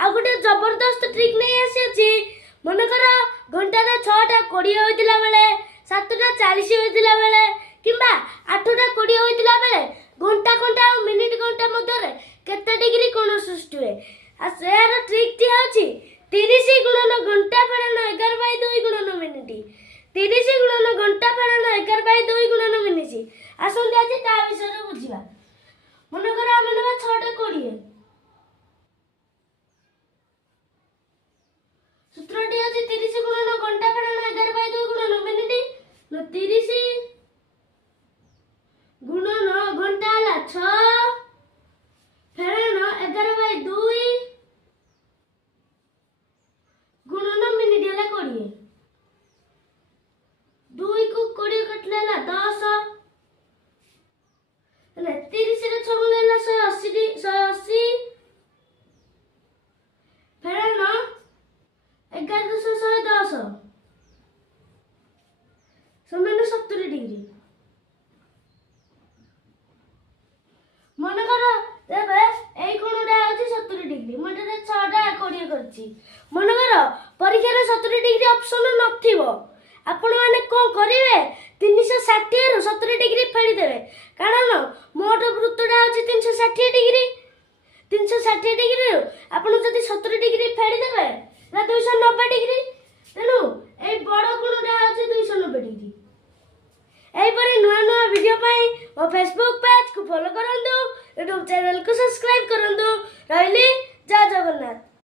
ଆଉ ଗୋଟେ ଜବରଦସ୍ତ ଟ୍ରିକ୍ ନେଇ ଆସିଛି। ମନେକର ଘଣ୍ଟାରେ 6:20 ହୋଇଥିଲା ବେଳେ, 7:40 ହୋଇଥିଲା ବେଳେ କିମ୍ବା 8:20 ହୋଇଥିଲା ବେଳେ ଘଣ୍ଟା ଆଉ ମିନିଟ୍ ଘଣ୍ଟା ମଧ୍ୟରେ କେତେ ଡିଗ୍ରୀ କୋଣ ସୃଷ୍ଟି ହୁଏ? ଆଉ ଏହାର ଟ୍ରିକ୍ଟି ହେଉଛି 30 ଗୁଣନ ଘଣ୍ଟା ଫେଡ଼ାନ 11/2 ଗୁଣନ ମିନିଟ୍। 30 ଗୁଣନ ଘଣ୍ଟା ଫେଡ଼ାନ 11/2 ଗୁଣନ ମିନିଟ୍। ଆସନ୍ତୁ ଆଜି ତା ବିଷୟରେ ବୁଝିବା। ମନେକର ଆମେ ନେବା 6:20। ସୂତ୍ରଟି ଅଛି 30 ଗୁଣନ ଘଣ୍ଟା ଫେଡ଼ାନ 11/2 ଗୁଣନ ମିନିଟ୍। 30 ଗୁଣନ ଘଣ୍ଟା ହେଲା 6 ଫେଡ଼ାନ 11/2 ଗୁଣନ ମିନିଟ୍ ହେଲା 20। 2 କୁ 20 କାଟିଲେ ହେଲା 10। ହେଲେ 30 ରେ 6 ଗୁଣ ହେଲା 180 ଫେଡ଼ାନ 11/110 ସମାନ 70 ଡିଗ୍ରୀ। ମନେକର ଏବେ ଏଇ କୋଣଟା ହେଉଛି 70 ଡିଗ୍ରୀ। ମୁଁ ଏଠାରେ 6:20 କରିଛି। ମନେକର ପରୀକ୍ଷାରେ 70 ଡିଗ୍ରୀ ଅପସନ ନଥିବ, ଆପଣମାନେ କ'ଣ କରିବେ? 360 ରୁ 70 ଡିଗ୍ରୀ ଫେରିଦେବେ, କାରଣ ମୋଟ ବୃତ୍ତଟା ହେଉଛି 360 ଡିଗ୍ରୀ। 360 ଡିଗ୍ରୀରୁ ଆପଣ ଯଦି 70 ଡିଗ୍ରୀ ଫେରିଦେବେ ନା 290 ଡିଗ୍ରୀ। ତେଣୁ ଏଇ ବଡ଼ କୋଣଟା ହେଉଛି 290 ଡିଗ୍ରୀ। ଏହିପରି ନୂଆ ନୂଆ ଭିଡ଼ିଓ ପାଇଁ ମୋ ଫେସବୁକ୍ ପେଜକୁ ଫଲୋ କରନ୍ତୁ, ୟୁଟ୍ୟୁବ୍ ଚ୍ୟାନେଲକୁ ସବସ୍କ୍ରାଇବ୍ କରନ୍ତୁ। ରହିଲି, ଜୟ ଜଗନ୍ନାଥ।